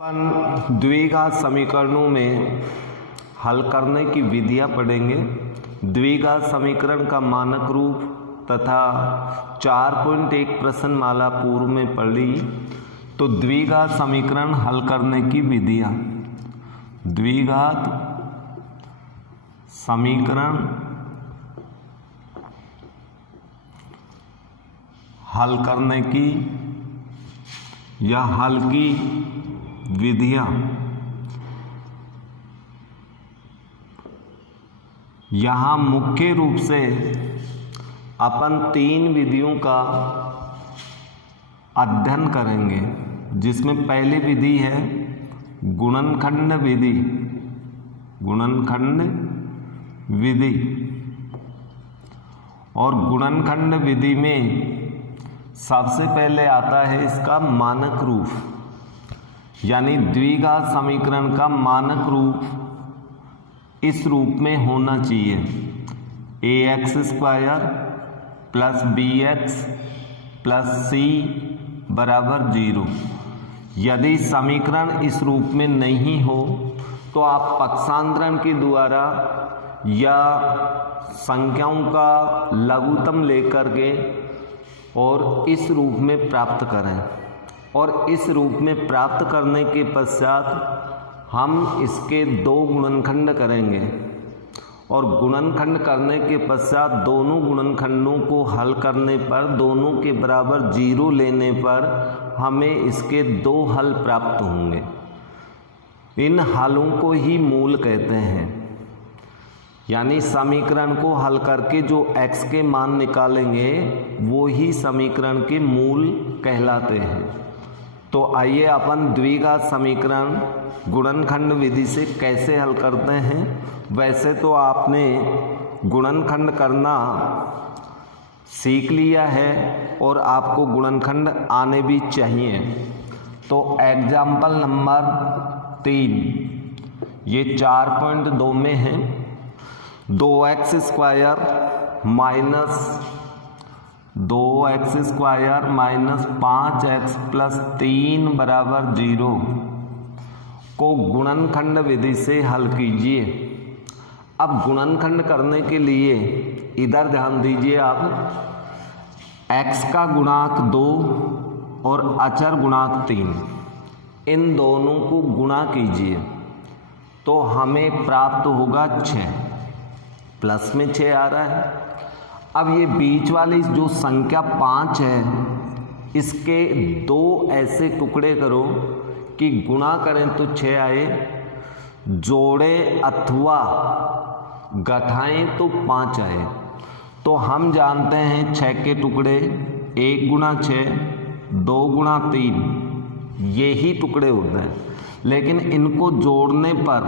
अपन द्विघात समीकरणों में हल करने की विधियां पढ़ेंगे। द्विघात समीकरण का मानक रूप तथा 4.1 प्रश्नमाला पूर्व में पढ़ी। तो द्विघात समीकरण हल करने की विधियां, द्विघात समीकरण हल करने की या हल की विधियां। यहाँ मुख्य रूप से अपन 3 विधियों का अध्ययन करेंगे, जिसमें पहली विधि है गुणनखंड विधि। गुणनखंड विधि और गुणनखंड विधि में सबसे पहले आता है इसका मानक रूप, यानी द्विघात समीकरण का मानक रूप इस रूप में होना चाहिए, ax² plus bx plus c बराबर 0। यदि समीकरण इस रूप में नहीं हो तो आप पक्षांतरण के द्वारा या संख्याओं का लघुत्तम लेकर के और इस रूप में प्राप्त करें, और इस रूप में प्राप्त करने के पश्चात हम इसके 2 गुणनखंड करेंगे, और गुणनखंड करने के पश्चात दोनों गुणनखंडों को हल करने पर दोनों के बराबर 0 लेने पर हमें इसके 2 हल प्राप्त होंगे। इन हलों को ही मूल कहते हैं, यानी समीकरण को हल करके जो x के मान निकालेंगे वो ही समीकरण के मूल कहलाते हैं। तो आइए अपन द्विघात समीकरण गुणनखंड विधि से कैसे हल करते हैं। वैसे तो आपने गुणनखंड करना सीख लिया है और आपको गुणनखंड आने भी चाहिए। तो एग्जाम्पल नंबर 3 ये 4.2 में है। 2x² माइनस 5x प्लस 3 बराबर 0 को गुणनखंड विधि से हल कीजिए। अब गुणनखंड करने के लिए इधर ध्यान दीजिए आप, x का गुणांक 2 और अचर गुणांक 3, इन दोनों को गुणा कीजिए तो हमें प्राप्त होगा 6, प्लस में 6 आ रहा है। अब ये बीच वाली जो संख्या 5 है, इसके 2 ऐसे टुकड़े करो कि गुणा करें तो 6 आए, जोड़े अथवा घटाएं तो 5 आए। तो हम जानते हैं 6 के टुकड़े 1 गुणा 6, 2 गुणा 3, ये ही टुकड़े होते हैं। लेकिन इनको जोड़ने पर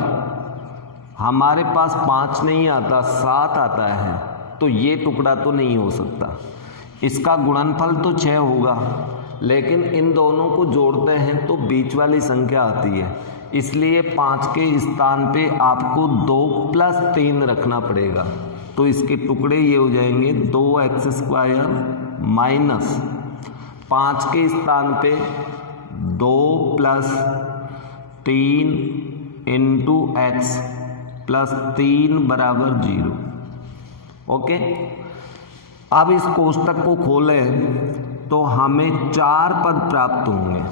हमारे पास 5 नहीं आता, 7 आता है, तो ये टुकड़ा तो नहीं हो सकता। इसका गुणनफल तो 6 होगा, लेकिन इन दोनों को जोड़ते हैं तो बीच वाली संख्या आती है, इसलिए 5 के स्थान पे आपको 2 प्लस 3 रखना पड़ेगा। तो इसके टुकड़े ये हो जाएंगे 2x² माइनस 5 के स्थान पे 2 प्लस 3 इंटू x प्लस 3 बराबर 0। ओके, अब इस कोष्टक को खोलें तो हमें 4 पद प्राप्त होंगे।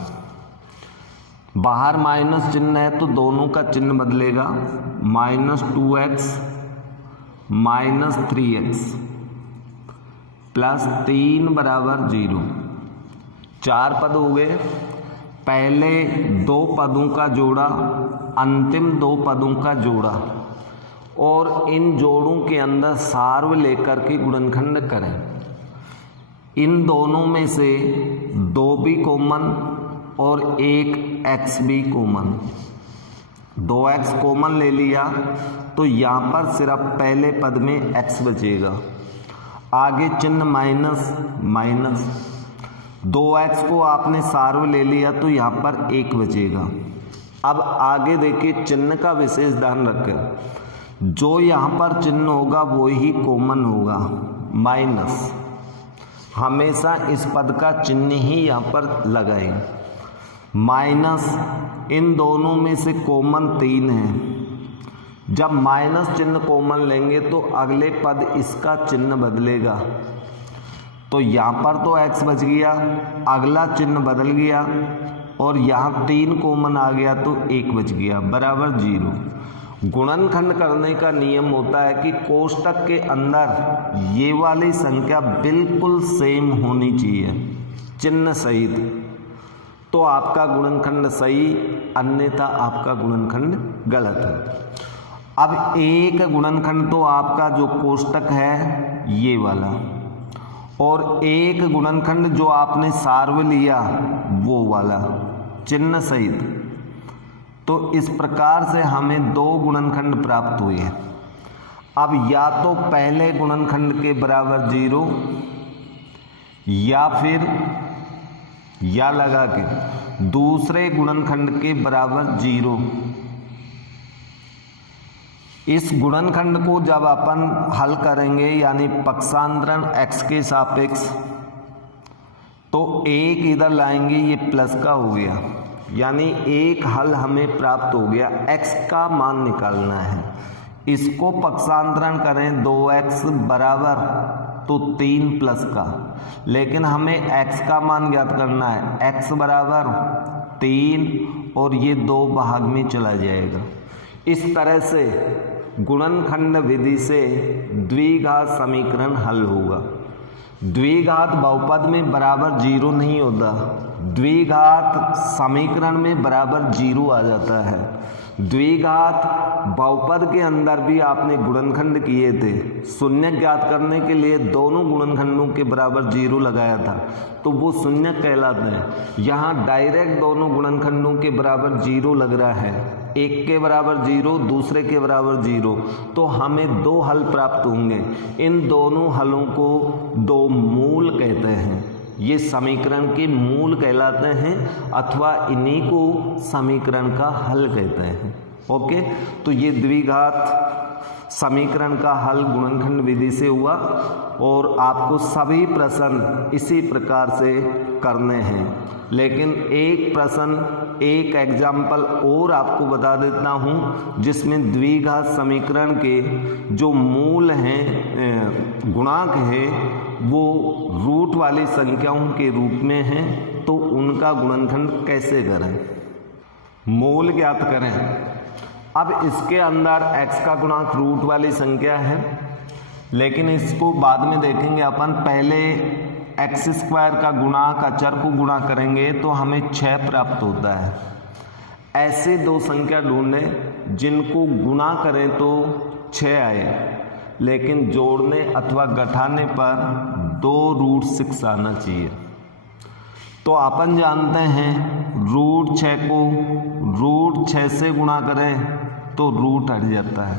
बाहर माइनस चिन्ह है तो दोनों का चिन्ह बदलेगा, -2x माइनस 3x प्लस 3 बराबर 0। 4 पद हो गए। पहले 2 पदों का जोड़ा, अंतिम 2 पदों का जोड़ा, और इन जोड़ों के अंदर सार्व लेकर के गुणनखंड करें। इन दोनों में से 2 भी कॉमन और 1 x भी कॉमन। 2x कॉमन ले लिया तो यहाँ पर सिर्फ पहले पद में x बचेगा, आगे चिन्ह माइनस माइनस। 2x को आपने सार्व ले लिया तो यहाँ पर 1 बचेगा। अब आगे देखिए, चिन्ह का विशेष ध्यान रखें, जो यहाँ पर चिन्ह होगा वो ही कॉमन होगा, माइनस। हमेशा इस पद का चिन्ह ही यहाँ पर लगाएं। माइनस इन दोनों में से कॉमन 3 है। जब माइनस चिन्ह कॉमन लेंगे तो अगले पद इसका चिन्ह बदलेगा, तो यहाँ पर तो x बच गया, अगला चिन्ह बदल गया और यहाँ 3 कॉमन आ गया तो 1 बच गया बराबर 0। गुणनखंड करने का नियम होता है कि कोष्टक के अंदर ये वाली संख्या बिल्कुल सेम होनी चाहिए चिन्ह सहित, तो आपका गुणनखंड सही, अन्यथा आपका गुणनखंड गलत है। अब एक गुणनखंड तो आपका जो कोष्टक है ये वाला, और एक गुणनखंड जो आपने सार्व लिया वो वाला चिन्ह सहित, तो इस प्रकार से हमें 2 गुणनखंड प्राप्त हुए हैं। अब या तो पहले गुणनखंड के बराबर 0 या फिर या लगा के दूसरे गुणनखंड के बराबर 0। इस गुणनखंड को जब अपन हल करेंगे यानी पक्षांतरण x के सापेक्ष, तो 1 इधर लाएंगे, ये प्लस का हो गया, यानी एक हल हमें प्राप्त हो गया। x का मान निकालना है, इसको पक्षांतरण करें 2x बराबर तो 3 प्लस का, लेकिन हमें x का मान ज्ञात करना है। x बराबर 3 और ये 2 भाग में चला जाएगा। इस तरह से गुणनखंड विधि से द्विघात समीकरण हल होगा। द्विघात बहुपद में बराबर 0 नहीं होता, द्विघात समीकरण में बराबर 0 आ जाता है। द्विघात बहुपद के अंदर भी आपने गुणनखंड किए थे, शून्य ज्ञात करने के लिए दोनों गुणनखंडों के बराबर 0 लगाया था, तो वो शून्य कहलाते हैं। यहाँ डायरेक्ट दोनों गुणनखंडों के बराबर 0 लग रहा है, एक के बराबर 0, दूसरे के बराबर 0, तो हमें 2 हल प्राप्त होंगे। इन दोनों हलों को 2 मूल कहते हैं, ये समीकरण के मूल कहलाते हैं अथवा इन्हीं को समीकरण का हल कहते हैं। ओके, तो ये द्विघात समीकरण का हल गुणनखंड विधि से हुआ और आपको सभी प्रश्न इसी प्रकार से करने हैं। लेकिन एक प्रश्न, एक एग्जाम्पल और आपको बता देता हूँ जिसमें द्विघात समीकरण के जो मूल हैं, गुणांक हैं, वो रूट वाली संख्याओं के रूप में हैं, तो उनका गुणनखंड कैसे करें, मूल ज्ञात करें। अब इसके अंदर x का गुणांक रूट वाली संख्या है, लेकिन इसको बाद में देखेंगे अपन। पहले x स्क्वायर का गुणांक अचर को गुणा करेंगे तो हमें 6 प्राप्त होता है। ऐसे 2 संख्या ढूंढें जिनको गुणा करें तो 6 आए, लेकिन जोड़ने अथवा घटाने पर 2 रूट 6 आना चाहिए। तो अपन जानते हैं रूट 6 को रूट 6 से गुणा करें तो रूट हट जाता है,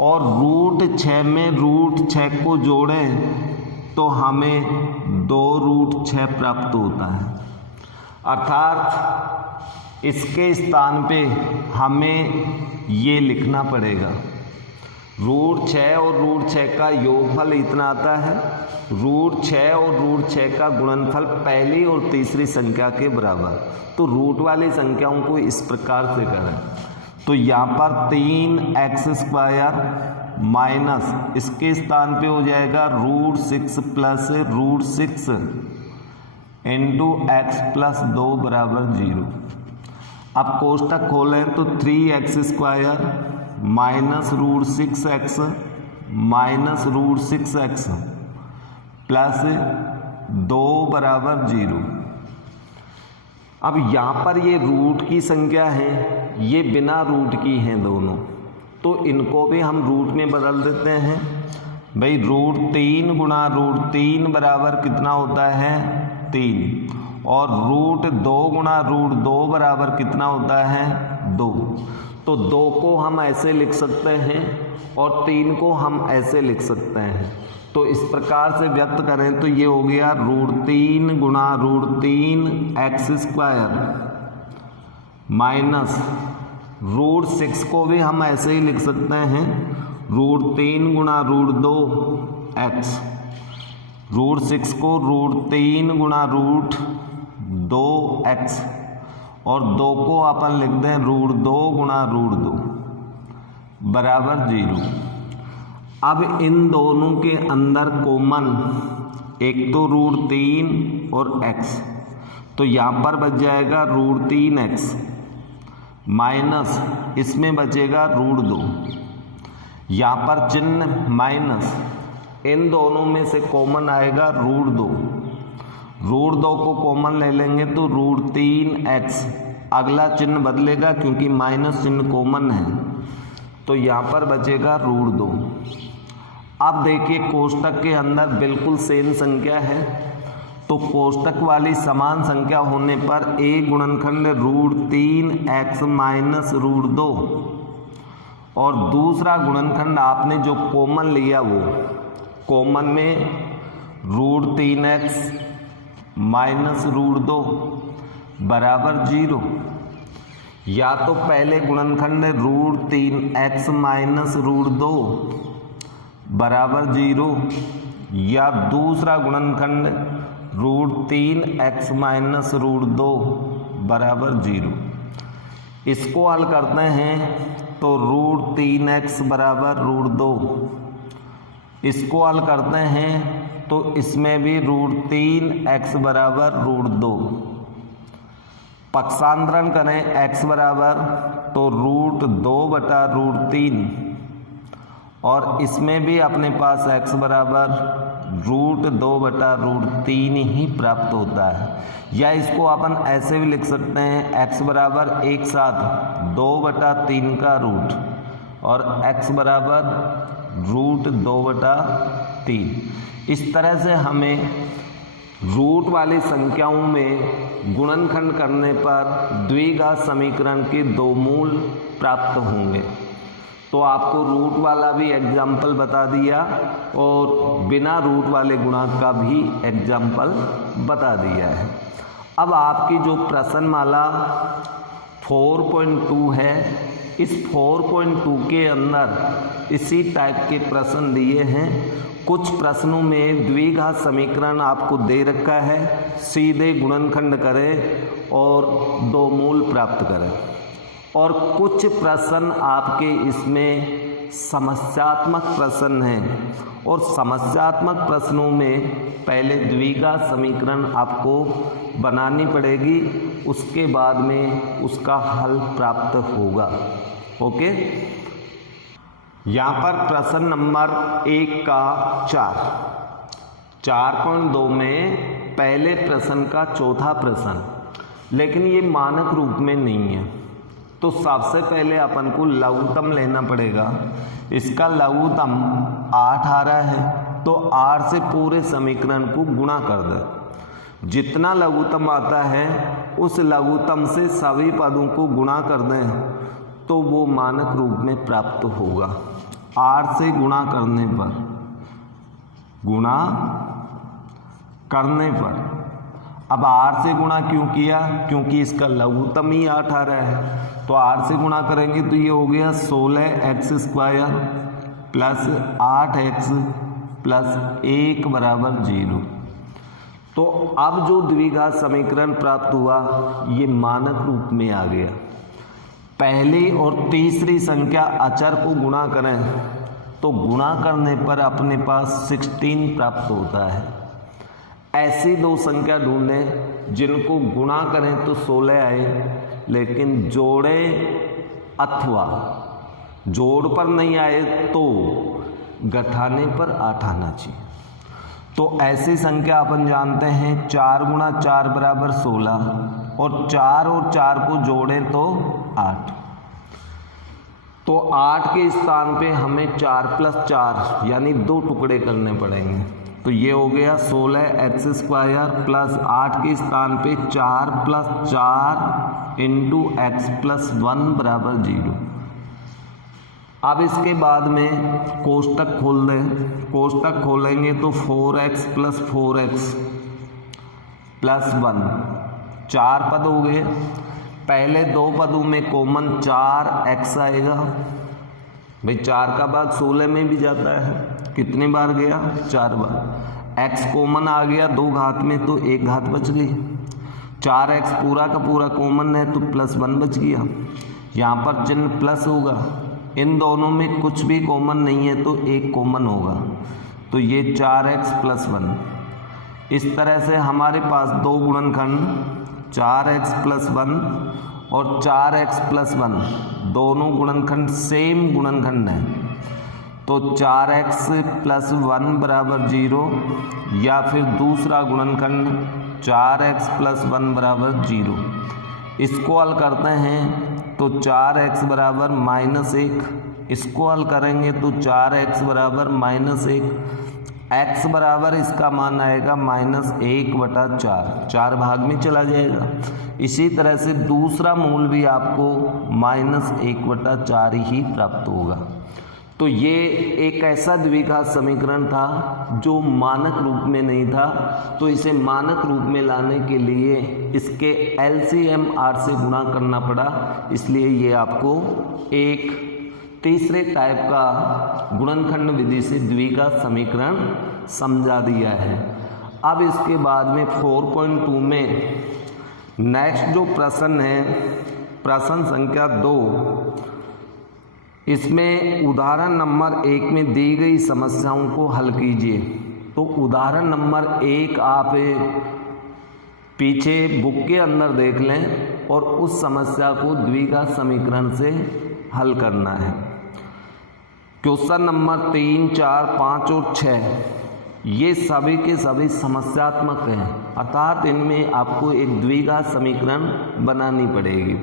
और रूट 6 में रूट 6 को जोड़ें तो हमें 2 रूट 6 प्राप्त होता है। अर्थात इसके स्थान पे हमें ये लिखना पड़ेगा, रूट 6 और रूट 6 का योगफल इतना आता है, रूट 6 और रूट 6 का गुणनफल पहली और तीसरी संख्या के बराबर। तो रूट वाली संख्याओं को इस प्रकार से करें, तो यहाँ पर 3x स्क्वायर माइनस इसके स्थान पे हो जाएगा root 6 plus root 6 into x plus 2 बराबर 0। अब कोष्टक खोलें तो 3x square minus root 6x minus root 6x plus 2 बराबर 0। अब यहाँ पर ये रूट की संख्या है, ये बिना रूट की हैं दोनों, तो इनको भी हम रूट में बदल देते हैं। भाई रूट 3 गुणा रूट 3 बराबर कितना होता है 3, और रूट 2 गुणा रूट 2 बराबर कितना होता है 2। तो 2 को हम ऐसे लिख सकते हैं और 3 को हम ऐसे लिख सकते हैं। तो इस प्रकार से व्यक्त करें तो ये हो गया रूट 3 गुणा root 3 X square minus root 6 को भी हम ऐसे ही लिख सकते हैं रूट 3 गुणा रूट 2 एक्स, रूट 6 को रूट 3 गुणा रूट 2x और 2 को अपन लिख दें √2 गुणा √2 बराबर 0। अब इन दोनों के अंदर कॉमन एक तो √3 और x, तो यहाँ पर बच जाएगा √3x माइनस इसमें बचेगा √2, यहाँ पर चिन्ह माइनस, इन दोनों में से कॉमन आएगा √2, √2 को कॉमन ले लेंगे तो √3x, अगला चिन्ह बदलेगा क्योंकि माइनस चिन्ह कॉमन है, तो यहाँ पर बचेगा √2। अब देखिए कोष्टक के अंदर बिल्कुल सेम संख्या है, तो कोष्टक वाली समान संख्या होने पर एक गुणनखंड √3x माइनस √2 और दूसरा गुणनखंड आपने जो कॉमन लिया वो कॉमन में √3x माइनस √2 बराबर 0। या तो पहले गुणनखंड √3x माइनस √2 बराबर 0 या दूसरा गुणनखंड √3x माइनस √2 बराबर 0। इसको हल करते हैं तो √3x बराबर √2, इसको हल करते हैं तो इसमें भी √3x बराबर √2, पक्षांतरण करें x बराबर तो √2 बटा √3 और इसमें भी अपने पास x बराबर √2 बटा √3 ही प्राप्त होता है। या इसको अपन ऐसे भी लिख सकते हैं x बराबर एक साथ 2 बटा 3 का रूट और x बराबर √2 बटा 3। इस तरह से हमें रूट वाली संख्याओं में गुणनखंड करने पर द्विघात समीकरण के दो मूल प्राप्त होंगे। तो आपको रूट वाला भी एग्जाम्पल बता दिया और बिना रूट वाले गुणांक का भी एग्जाम्पल बता दिया है। अब आपकी जो प्रश्नमाला 4.2 है, इस 4.2 के अंदर इसी टाइप के प्रश्न दिए हैं। कुछ प्रश्नों में द्विघात समीकरण आपको दे रखा है, सीधे गुणनखंड करें और दो मूल प्राप्त करें, और कुछ प्रश्न आपके इसमें समस्यात्मक प्रश्न हैं और समस्यात्मक प्रश्नों में पहले द्विघात समीकरण आपको बनानी पड़ेगी, उसके बाद में उसका हल प्राप्त होगा। ओके, यहाँ पर प्रश्न नंबर 1 का 4.2 में पहले प्रश्न का चौथा प्रश्न, लेकिन ये मानक रूप में नहीं है, तो सबसे पहले अपन को लघुत्तम लेना पड़ेगा। इसका लघुत्तम 8 आ रहा है, तो 8 से पूरे समीकरण को गुणा कर दें। जितना लघुत्तम आता है उस लघुत्तम से सभी पदों को गुणा कर दें तो वो मानक रूप में प्राप्त होगा। 8 से गुणा करने पर अब 8 से गुणा क्यों किया? क्योंकि इसका लघुत्तम ही 8 आ रहा है, तो 8 से गुणा करेंगे तो ये हो गया 16x² प्लस 8x प्लस 1 बराबर 0। तो अब जो द्विघात समीकरण प्राप्त हुआ ये मानक रूप में आ गया। पहली और तीसरी संख्या अचर को गुणा करें तो गुणा करने पर अपने पास 16 प्राप्त होता है। ऐसी दो संख्या ढूंढें जिनको गुणा करें तो 16 आए, लेकिन जोड़ें अथवा जोड़ पर नहीं आए तो घटाने पर 8 आना चाहिए। तो ऐसी संख्या अपन जानते हैं 4 गुणा 4 बराबर 16 और 4 को जोड़ें तो 8। तो 8 के स्थान पे हमें 4 + 4 यानी 2 टुकड़े करने पड़ेंगे। तो ये हो गया 16x² प्लस 8 के स्थान पे 4 + 4 इंटू x + 1 बराबर 0। अब इसके बाद में कोष्टक खोल दें। कोष्टक खोलेंगे तो 4x + 4x + 1 4 पद हो गए। पहले दो पदों में कॉमन 4x आएगा। भाई 4 का भाग 16 में भी जाता है, कितने बार गया? 4 बार। x कॉमन आ गया 2 घात में तो 1 घात बच गई। 4x पूरा का पूरा कॉमन है तो +1 बच गया, यहाँ पर चिन्ह प्लस होगा, इन दोनों में कुछ भी कॉमन नहीं है तो एक कॉमन होगा, तो ये 4x + 1। इस तरह से हमारे पास दो गुणनखंड 4x + 1 और 4x + 1 दोनों गुणनखंड सेम गुणनखंड हैं, तो 4x + 1 = 0 या फिर दूसरा गुणनखंड 4x + 1 = 0। इसको हल करते हैं तो 4x = -1, इसको हल करेंगे तो 4x = -1, x बराबर इसका मान आएगा -1/4, 4 भाग में चला जाएगा। इसी तरह से दूसरा मूल भी आपको -1/4 ही प्राप्त होगा। तो ये एक ऐसा द्विघात समीकरण था जो मानक रूप में नहीं था, तो इसे मानक रूप में लाने के लिए इसके LCM R से गुणा करना पड़ा, इसलिए ये आपको एक तीसरे टाइप का गुणनखंड विधि से द्विघात समीकरण समझा दिया है। अब इसके बाद में 4.2 में नेक्स्ट जो प्रश्न है, प्रश्न संख्या 2, इसमें उदाहरण नंबर 1 में दी गई समस्याओं को हल कीजिए। तो उदाहरण नंबर 1 आप पीछे बुक के अंदर देख लें और उस समस्या को द्विघात समीकरण से हल करना है। क्वेश्चन नंबर 3, 4, 5 और 6 ये सभी के सभी समस्यात्मक हैं, अर्थात इनमें आपको एक द्विघात समीकरण बनानी पड़ेगी।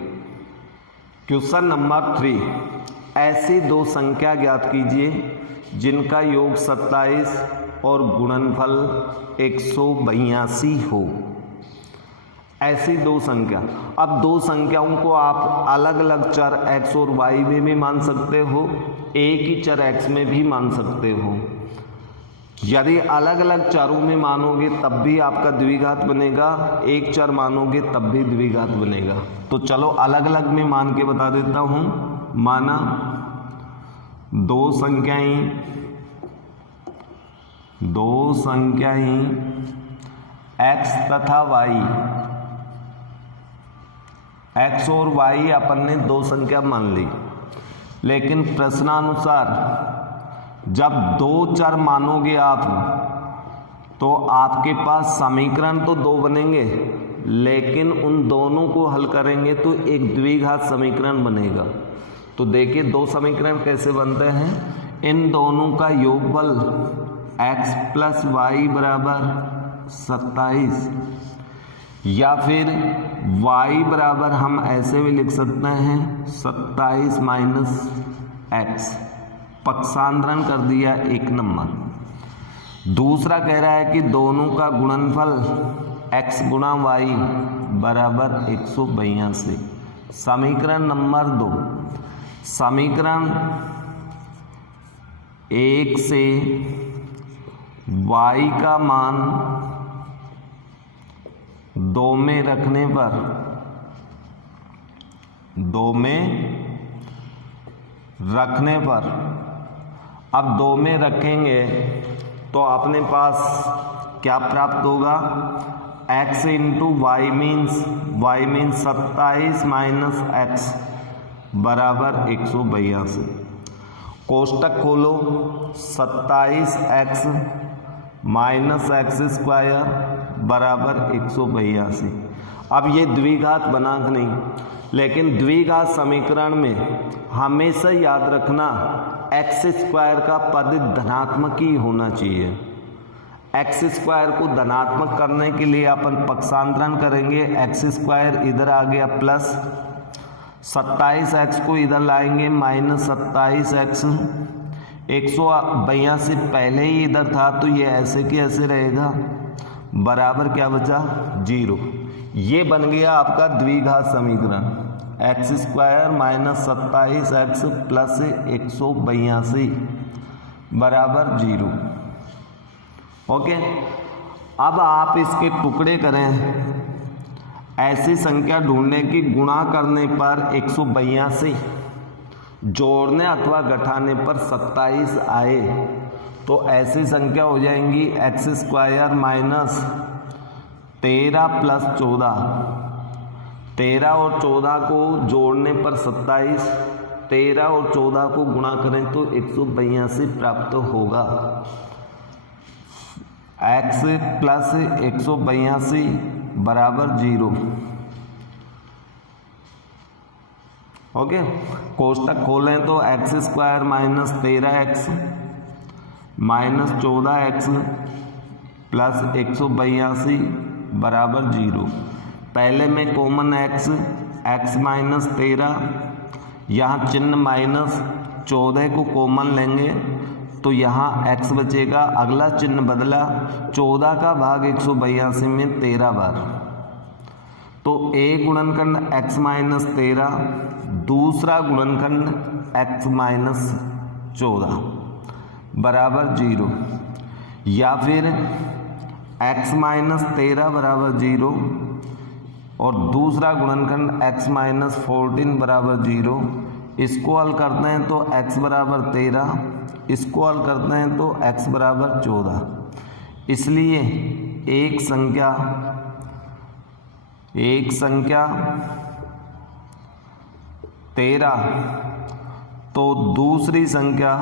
क्वेश्चन नंबर 3, ऐसी दो संख्या ज्ञात कीजिए जिनका योग 27 और गुणनफल 182 हो। ऐसी दो संख्या, अब दो संख्याओं को आप अलग अलग चर x और y में भी मान सकते हो, एक ही चर x में भी मान सकते हो। यदि अलग अलग चरों में मानोगे तब भी आपका द्विघात बनेगा, एक चर मानोगे तब भी द्विघात बनेगा। तो चलो अलग अलग में मान के बता देता हूँ। माना दो संख्याएं x तथा y, x और y अपन ने दो संख्या मान ली, लेकिन प्रश्नानुसार जब दो चर मानोगे आप तो आपके पास समीकरण तो दो बनेंगे, लेकिन उन दोनों को हल करेंगे तो एक द्विघात समीकरण बनेगा। तो देखिए दो समीकरण कैसे बनते हैं। इन दोनों का योगफल x + y = 27 या फिर y बराबर हम ऐसे भी लिख सकते हैं 27 - x, पक्षांतरण कर दिया 1 नंबर। दूसरा कह रहा है कि दोनों का गुणनफल x × y = 182। समीकरण नंबर 2, समीकरण 1 से y का मान 2 में रखने पर, 2 में रखने पर, अब 2 में रखेंगे तो अपने पास क्या प्राप्त होगा, x × y मीन्स 27 - x = 182। कोष्टक खोलो, 27x - x² = 182। अब ये द्विघात बना नहीं, लेकिन द्विघात समीकरण में हमेशा याद रखना x² का पद धनात्मक ही होना चाहिए। x² को धनात्मक करने के लिए अपन पक्षांतरण करेंगे, x² इधर आ गया प्लस 27x को इधर लाएंगे -27x, 182 पहले ही इधर था तो ये ऐसे के ऐसे रहेगा, बराबर क्या बचा 0। ये बन गया आपका द्विघात समीकरण, x² - 27x + 182 = 0। ओके, अब आप इसके टुकड़े करें। ऐसी संख्या ढूंढने की गुणा करने पर 182, जोड़ने अथवा घटाने पर 27 आए तो ऐसी संख्या हो जाएंगी x² - 13 प्लस 14, 13 और 14 को जोड़ने पर 27, 13 और 14 को गुणा करें तो 182 प्राप्त होगा। x प्लस 182 बराबर 0। ओके, कोष्टक खोलें तो x square minus 13x minus 14x plus 182 बराबर 0। पहले में कॉमन x माइनस 13, यहाँ चिन्ह माइनस, 14 को कॉमन लेंगे तो यहाँ x बचेगा, अगला चिन्ह बदला, 14 का भाग 182 में 13 बार, तो एक गुणनखंड x माइनस 13, दूसरा गुणनखंड x माइनस 14 बराबर 0, या फिर x माइनस 13 बराबर 0 और दूसरा गुणनखंड x माइनस 14 बराबर 0। इसको हल करते हैं तो x बराबर 13, इसको हल करते हैं तो x बराबर 14। इसलिए एक संख्या 13 तो दूसरी संख्या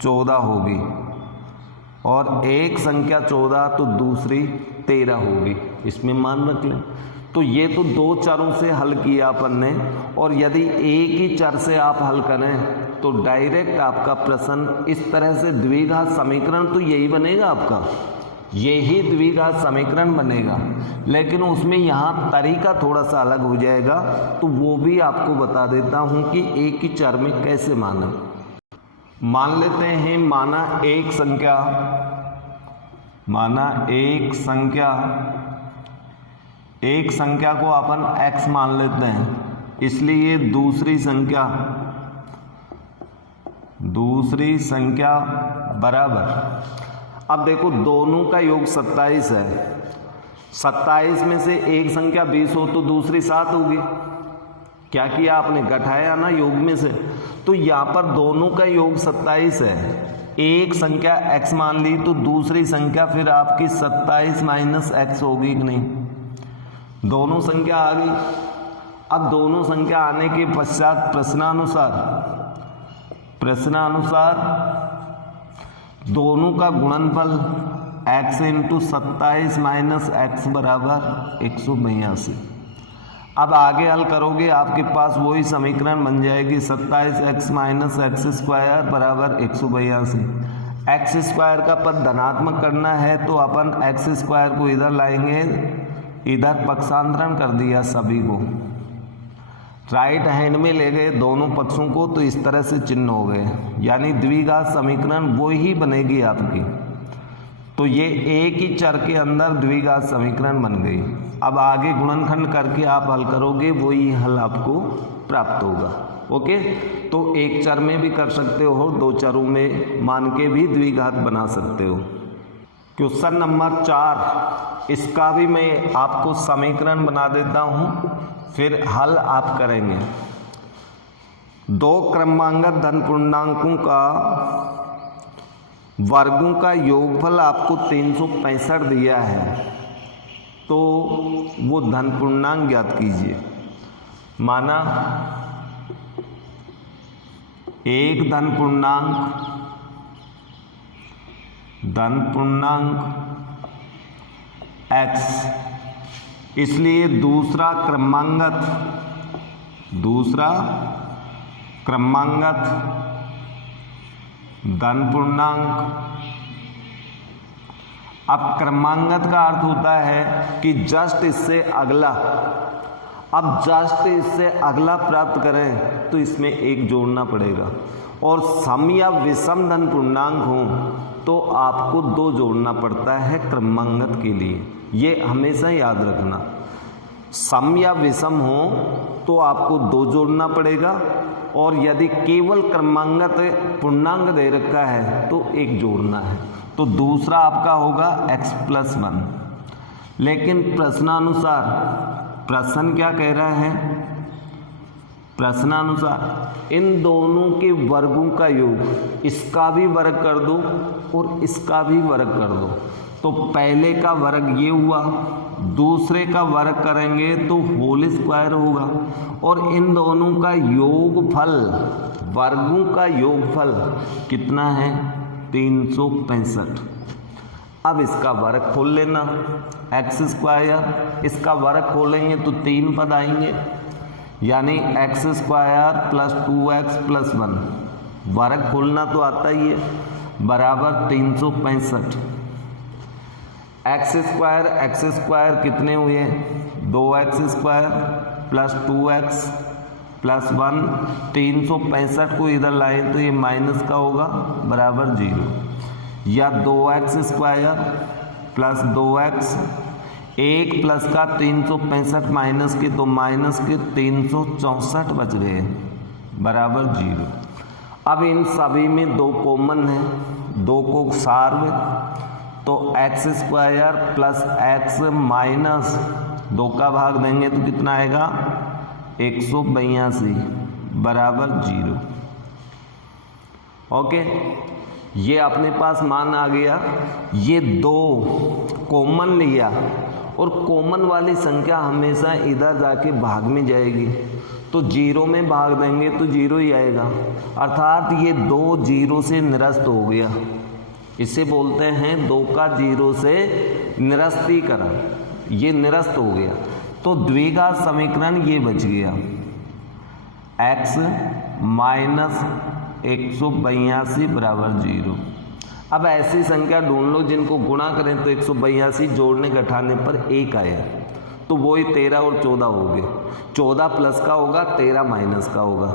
14 होगी, और एक संख्या 14 तो दूसरी 13 होगी। इसमें मान रख लें। तो ये तो दो चरों से हल किया अपन ने, और यदि एक ही चर से आप हल करें तो डायरेक्ट आपका प्रश्न इस तरह से द्विघात समीकरण तो यही बनेगा, आपका यही द्विघात समीकरण बनेगा, लेकिन उसमें यहाँ तरीका थोड़ा सा अलग हो जाएगा, तो वो भी आपको बता देता हूँ कि एक ही चर में कैसे माना। मान लेते हैं, माना एक संख्या को अपन x मान लेते हैं, इसलिए दूसरी संख्या बराबर, अब देखो दोनों का योग 27 है, 27 में से एक संख्या 20 हो तो दूसरी 7 होगी। क्या किया आपने, घटाया ना योग में से, तो यहाँ पर दोनों का योग 27 है, एक संख्या x मान ली तो दूसरी संख्या फिर आपकी 27 माइनस x होगी कि नहीं। दोनों संख्या आ गई। अब दोनों संख्या आने के पश्चात प्रश्नानुसार दोनों का गुणनफल x इंटू 27 माइनस x बराबर 182। अब आगे हल करोगे आपके पास वही समीकरण बन जाएगी, 27x माइनस एक्स स्क्वायर बराबर 182। एक्स स्क्वायर का पद धनात्मक करना है तो अपन एक्स स्क्वायर को इधर लाएंगे, इधर पक्षांतरण कर दिया सभी को, राइट हैंड में ले गए दोनों पक्षों को, तो इस तरह से चिन्ह हो गए, यानी द्विघात समीकरण वो ही बनेगी आपकी। तो ये एक ही चर के अंदर द्विघात समीकरण बन गई। अब आगे गुणनखंड करके आप हल करोगे, वही हल आपको प्राप्त होगा। ओके, तो एक चर में भी कर सकते हो, दो चरों में मान के भी द्विघात बना सकते हो। क्वेश्चन नंबर 4, इसका भी मैं आपको समीकरण बना देता हूँ, फिर हल आप करेंगे। दो क्रमांगत धन पूर्णांकों का वर्गों का योगफल आपको 365 दिया है, तो वो धन पूर्णांक ज्ञात कीजिए। माना एक धन पूर्णांक x, इसलिए दूसरा क्रमांगत धन पूर्णांक। अब क्रमांगत का अर्थ होता है कि जस्ट इससे अगला, अब जस्ट इससे अगला प्राप्त करें तो इसमें एक जोड़ना पड़ेगा, और सम या विषम धन पूर्णांक हो तो आपको 2 जोड़ना पड़ता है क्रमांगत के लिए, ये हमेशा याद रखना। सम या विषम हो तो आपको 2 जोड़ना पड़ेगा, और यदि केवल क्रमांगत पूर्णांक दे रखा है तो 1 जोड़ना है, तो दूसरा आपका होगा x+1। लेकिन प्रश्नानुसार प्रश्न क्या कह रहा है, प्रश्नानुसार इन दोनों के वर्गों का योग, इसका भी वर्ग कर दो और इसका भी वर्ग कर दो। तो पहले का वर्ग ये हुआ, दूसरे का वर्ग करेंगे तो होल स्क्वायर होगा, और इन दोनों का योगफल, वर्गों का योगफल कितना है 365। अब इसका वर्ग खोल लेना, एक्स स्क्वायर, इसका वर्ग खोलेंगे तो 3 पद आएंगे, यानी x square plus 2x plus 1, वर्ग खोलना तो आता ही है, बराबर 365। एक्स स्क्वायर कितने हुए, 2x square plus 2x plus 1, 365 को इधर लाए तो ये माइनस का होगा, बराबर 0, या 2x square plus 2x, 1 plus का 365 माइनस के, तो माइनस के 364 बच गए, बराबर 0। अब इन सभी में 2 कॉमन है, 2 को सार्व, तो x square plus x minus 2 का भाग देंगे तो कितना आएगा 182 बराबर 0। ओके, ये अपने पास मान आ गया। ये 2 कॉमन लिया, और कॉमन वाली संख्या हमेशा इधर जाके भाग में जाएगी, तो 0 में भाग देंगे तो 0 ही आएगा, अर्थात ये 2 0 से निरस्त हो गया। इसे बोलते हैं 2 का 0 से निरस्तीकरण, ये निरस्त हो गया। तो द्विघात समीकरण ये बच गया, x माइनस 182 बराबर 0। अब ऐसी संख्या ढूंढ लो जिनको गुणा करें तो 182 जोड़ने घटाने पर 1 आया, तो वही 13 और 14 हो गए। 14 प्लस का होगा, 13 माइनस का होगा,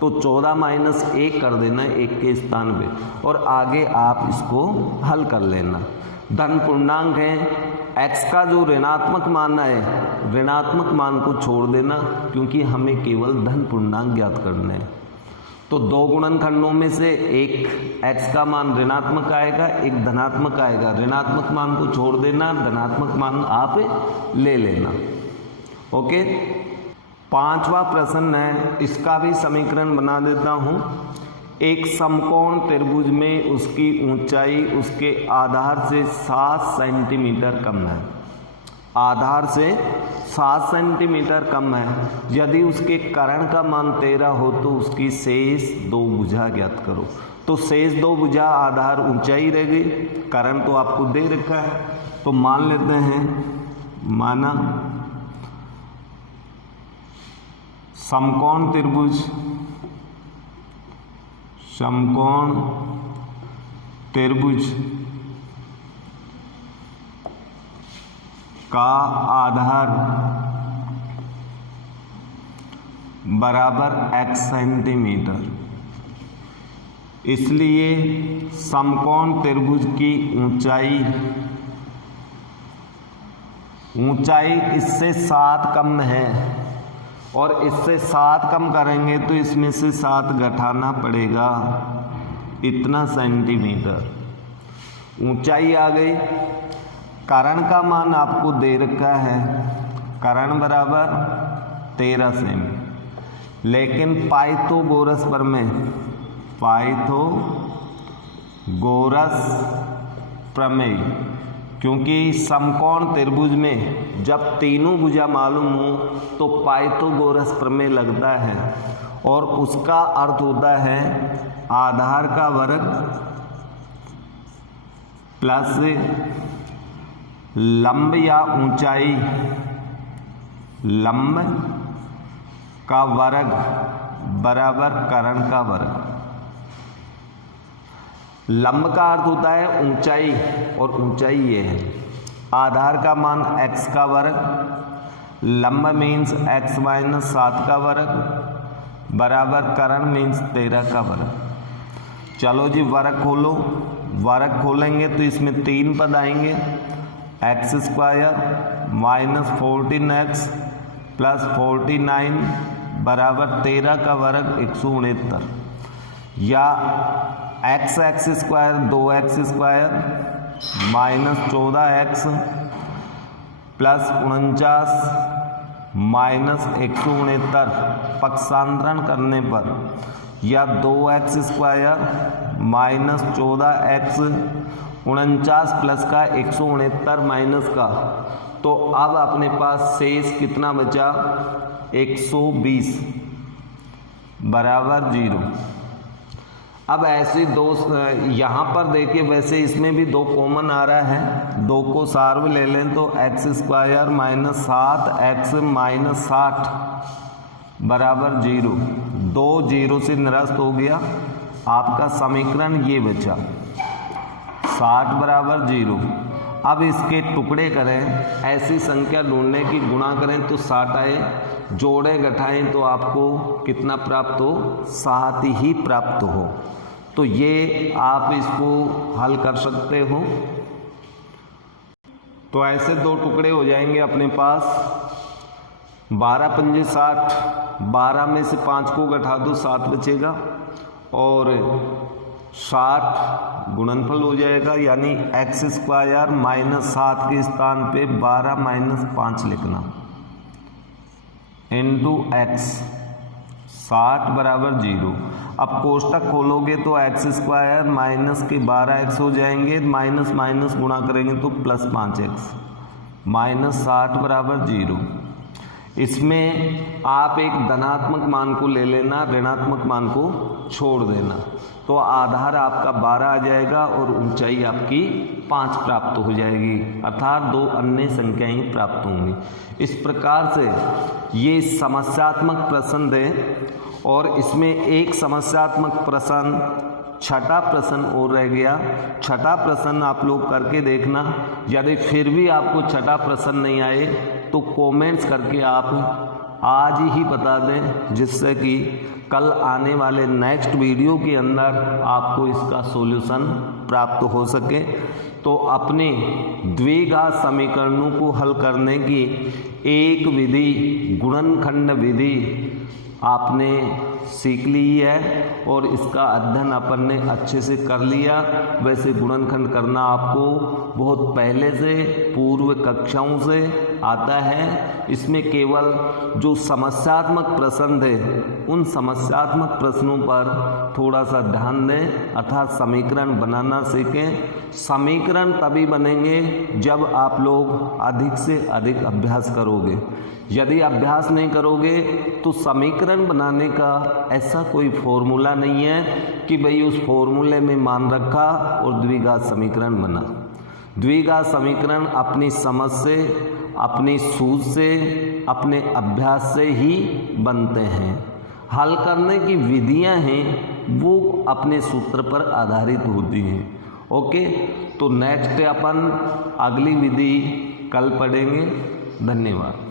तो 14 माइनस 1 कर देना 1 के स्थान पे, और आगे आप इसको हल कर लेना। धन पूर्णांक है, x का जो ऋणात्मक मान है, ऋणात्मक मान को छोड़ देना, क्योंकि हमें केवल धन पूर्णांक ज्ञात करने हैं। तो 2 गुणनखंडों में से एक x का मान ऋणात्मक आएगा, एक धनात्मक आएगा। ऋणात्मक मान को छोड़ देना, धनात्मक मान आप ले लेना। ओके, 5वां प्रश्न है, इसका भी समीकरण बना देता हूँ। एक समकोण त्रिभुज में उसकी ऊंचाई उसके आधार से 7 सेंटीमीटर कम है, आधार से 7 सेंटीमीटर कम है। यदि उसके कर्ण का मान 13 हो तो उसकी शेष 2 भुजा ज्ञात करो। तो शेष 2 भुजा आधार ऊंचाई रह गई, कर्ण तो आपको दे रखा है, तो मान लेते हैं, माना समकोण त्रिभुज, समकोण त्रिभुज का आधार बराबर x सेंटीमीटर। इसलिए समकोण त्रिभुज की ऊंचाई इससे 7 कम है, और इससे 7 कम करेंगे तो इसमें से 7 घटाना पड़ेगा, इतना सेंटीमीटर ऊंचाई आ गई। कर्ण का मान आपको दे रखा है, कर्ण बराबर 13 सेमी, लेकिन पाइथागोरस प्रमेय, पाइथागोरस प्रमेय, क्योंकि समकोण त्रिभुज में जब तीनों भुजा मालूम हो तो पाइथागोरस प्रमेय लगता है, और उसका अर्थ होता है आधार का वर्ग प्लस लंब या ऊंचाई, लंब का वर्ग बराबर कर्ण का वर्ग। लंब का अर्थ होता है ऊंचाई, और ऊंचाई ये है, आधार का मान x का वर्ग, लंब मीन्स x माइनस 7 का वर्ग, बराबर कर्ण मीन्स 13 का वर्ग। चलो जी वर्ग खोलो, वर्ग खोलेंगे तो इसमें 3 पद आएंगे, x square minus 14x plus 49 बराबर 13 का वर्ग 169, या x square 2x square minus 14x plus 49 minus 169 पक्षांतरण करने पर, या 2x square minus 14x 49 plus का 169 माइनस का, तो अब अपने पास शेष कितना बचा 120 बराबर 0। अब ऐसे दो यहाँ पर देखिए, वैसे इसमें भी 2 कॉमन आ रहा है, 2 को सार्व ले लें तो x square minus 7x minus 60 बराबर 0। 2 0 से निरस्त हो गया, आपका समीकरण ये बचा 60 बराबर 0। अब इसके टुकड़े करें, ऐसी संख्या ढूंढने की गुणा करें तो 60 आए, जोड़े घटाएं तो आपको कितना प्राप्त हो 7 ही प्राप्त हो। तो ये आप इसको हल कर सकते हो। तो ऐसे 2 टुकड़े हो जाएंगे अपने पास। 12 पंजे 60, 12 में से 5 को घटा दो 7 बचेगा और 60 गुणनफल हो जाएगा, यानी एक्स स्क्वायर माइनस 7 के स्थान पे 12 माइनस 5 लिखना इंटू एक्स, 60 बराबर 0। अब कोष्टक खोलोगे तो एक्स स्क्वायर माइनस के 12x हो जाएंगे, माइनस माइनस गुणा करेंगे तो प्लस 5x, माइनस 60 बराबर 0। इसमें आप एक धनात्मक मान को ले लेना, ऋणात्मक मान को छोड़ देना, तो आधार आपका 12 आ जाएगा और ऊंचाई आपकी 5 प्राप्त हो जाएगी, अर्थात 2 अन्य संख्याएं प्राप्त होंगी। इस प्रकार से ये समस्यात्मक प्रश्न है और इसमें एक समस्यात्मक प्रश्न, छठा प्रश्न और रह गया। छठा प्रश्न आप लोग करके देखना, यदि फिर भी आपको छठा प्रश्न नहीं आए तो कमेंट्स करके आप आज ही बता दें, जिससे कि कल आने वाले नेक्स्ट वीडियो के अंदर आपको इसका सॉल्यूशन प्राप्त हो सके। तो अपने द्विघात समीकरणों को हल करने की एक विधि, गुणनखंड विधि आपने सीख ली है और इसका अध्ययन अपन ने अच्छे से कर लिया। वैसे गुणनखंड करना आपको बहुत पहले से पूर्व कक्षाओं से आता है। इसमें केवल जो समस्यात्मक प्रश्न थे उन समस्यात्मक प्रश्नों पर थोड़ा सा ध्यान दें, अर्थात समीकरण बनाना सीखें। समीकरण तभी बनेंगे जब आप लोग अधिक से अधिक अभ्यास करोगे। यदि अभ्यास नहीं करोगे तो समीकरण बनाने का ऐसा कोई फॉर्मूला नहीं है कि भाई उस फॉर्मूले में मान रखा और द्विघात समीकरण बना। द्विघात समीकरण अपनी समझ से, अपनी सूझ से, अपने अभ्यास से ही बनते हैं। हल करने की विधियां हैं वो अपने सूत्र पर आधारित होती हैं। ओके, तो नेक्स्ट अपन अगली विधि कल पढ़ेंगे। धन्यवाद।